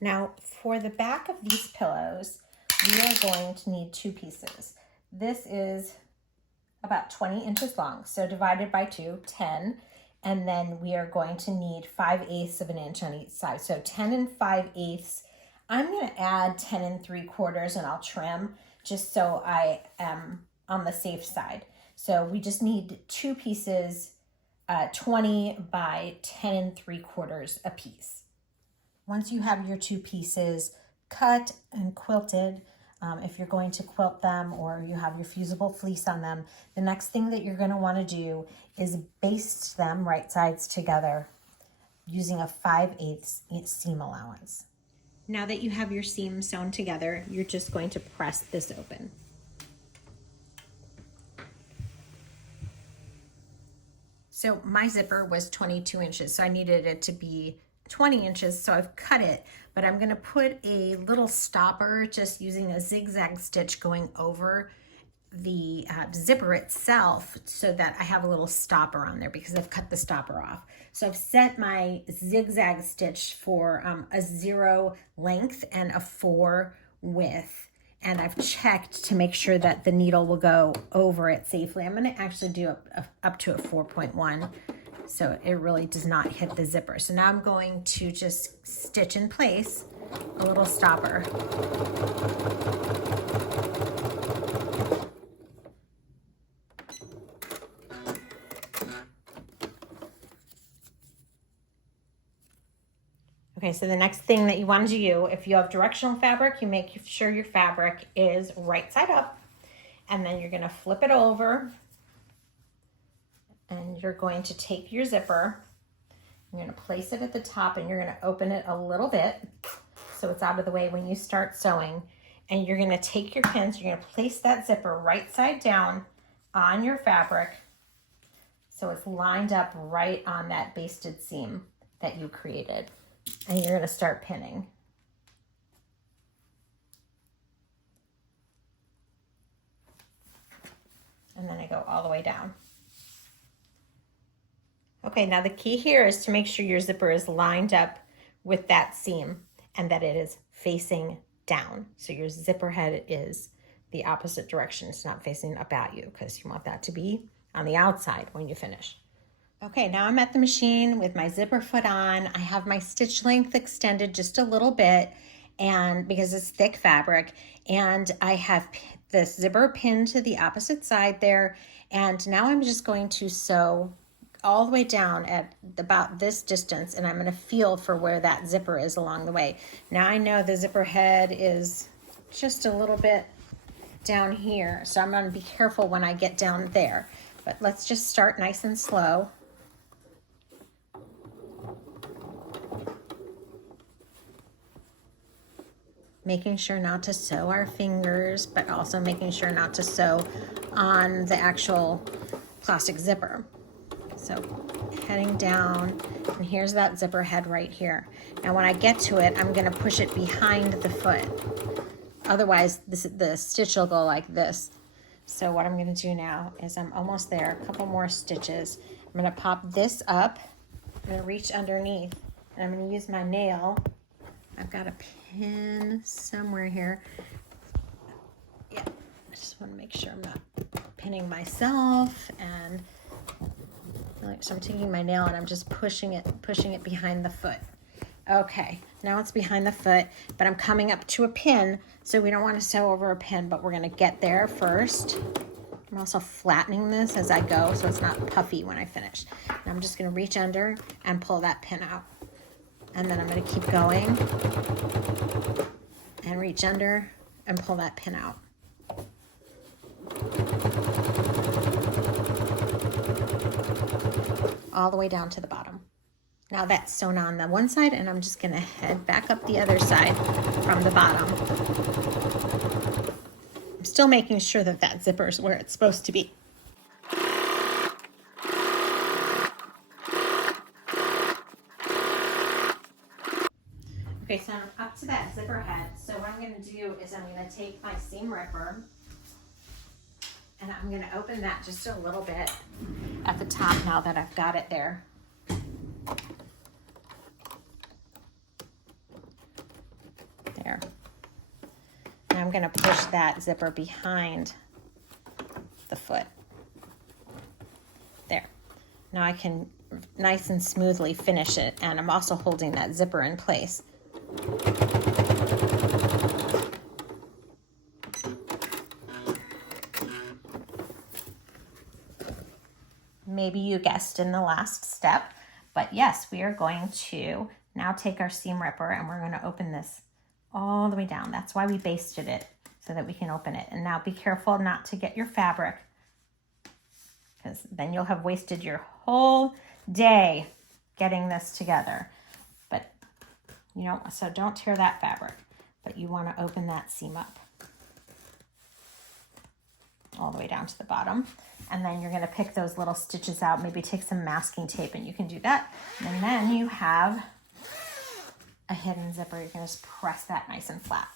Now for the back of these pillows, we are going to need two pieces. This is about 20 inches long, so divided by 2, 10, and then we are going to need 5/8 of an inch on each side. So 10 and 5/8. I'm going to add 10 and 3/4 and I'll trim just so I am on the safe side. So we just need two pieces, 20 by 10 and 3/4 a piece. Once you have your two pieces cut and quilted, if you're going to quilt them or you have your fusible fleece on them, the next thing that you're going to want to do is baste them right sides together using a 5/8 seam allowance. Now that you have your seams sewn together, you're just going to press this open. So my zipper was 22 inches, so I needed it to be 20 inches, so I've cut it, but I'm going to put a little stopper just using a zigzag stitch going over the zipper itself so that I have a little stopper on there because I've cut the stopper off. So I've set my zigzag stitch for a 0 length and a 4 width, and I've checked to make sure that the needle will go over it safely. I'm going to actually do up to a 4.1. So it really does not hit the zipper. So now I'm going to just stitch in place a little stopper. Okay, so the next thing that you want to do, if you have directional fabric, you make sure your fabric is right side up, and then you're going to flip it over. And you're going to take your zipper, you're going to place it at the top, and you're going to open it a little bit so it's out of the way when you start sewing. And you're going to take your pins, you're going to place that zipper right side down on your fabric so it's lined up right on that basted seam that you created. And you're going to start pinning. And then I go all the way down. Okay, now the key here is to make sure your zipper is lined up with that seam and that it is facing down. So your zipper head is the opposite direction. It's not facing up at you because you want that to be on the outside when you finish. Okay, now I'm at the machine with my zipper foot on. I have my stitch length extended just a little bit and because it's thick fabric, and I have the zipper pinned to the opposite side there. And now I'm just going to sew all the way down at about this distance, and I'm going to feel for where that zipper is along the way. Now I know the zipper head is just a little bit down here, so I'm going to be careful when I get down there. But let's just start nice and slow. Making sure not to sew our fingers, but also making sure not to sew on the actual plastic zipper. So heading down, and here's that zipper head right here. Now when I get to it, I'm going to push it behind the foot. Otherwise, the stitch will go like this. So what I'm going to do now is I'm almost there, a couple more stitches. I'm going to pop this up, I'm going to reach underneath, and I'm going to use my nail. I've got a pin somewhere here. Yeah, I just want to make sure I'm not pinning myself, and so I'm taking my nail and I'm just pushing it behind the foot. Okay, now it's behind the foot, but I'm coming up to a pin, so we don't want to sew over a pin, but we're going to get there first. I'm also flattening this as I go so it's not puffy when I finish. And I'm just going to reach under and pull that pin out. And then I'm going to keep going and reach under and pull that pin out. All the way down to the bottom. Now that's sewn on the one side, and I'm just going to head back up the other side from the bottom. I'm still making sure that that zipper is where it's supposed to be. Okay, so I'm up to that zipper head. So what I'm going to do is I'm going to take my seam ripper and I'm going to open that just a little bit at the top now that I've got it there. there. And I'm gonna push that zipper behind the foot. There. Now I can nice and smoothly finish it, and I'm also holding that zipper in place. Maybe you guessed in the last step, but yes, we are going to now take our seam ripper and we're going to open this all the way down. That's why we basted it, so that we can open it. And now be careful not to get your fabric, because then you'll have wasted your whole day getting this together. But you know, so don't tear that fabric, but you want to open that seam up all the way down to the bottom. And then you're going to pick those little stitches out, maybe take some masking tape, and you can do that. And then you have a hidden zipper. You can just press that nice and flat.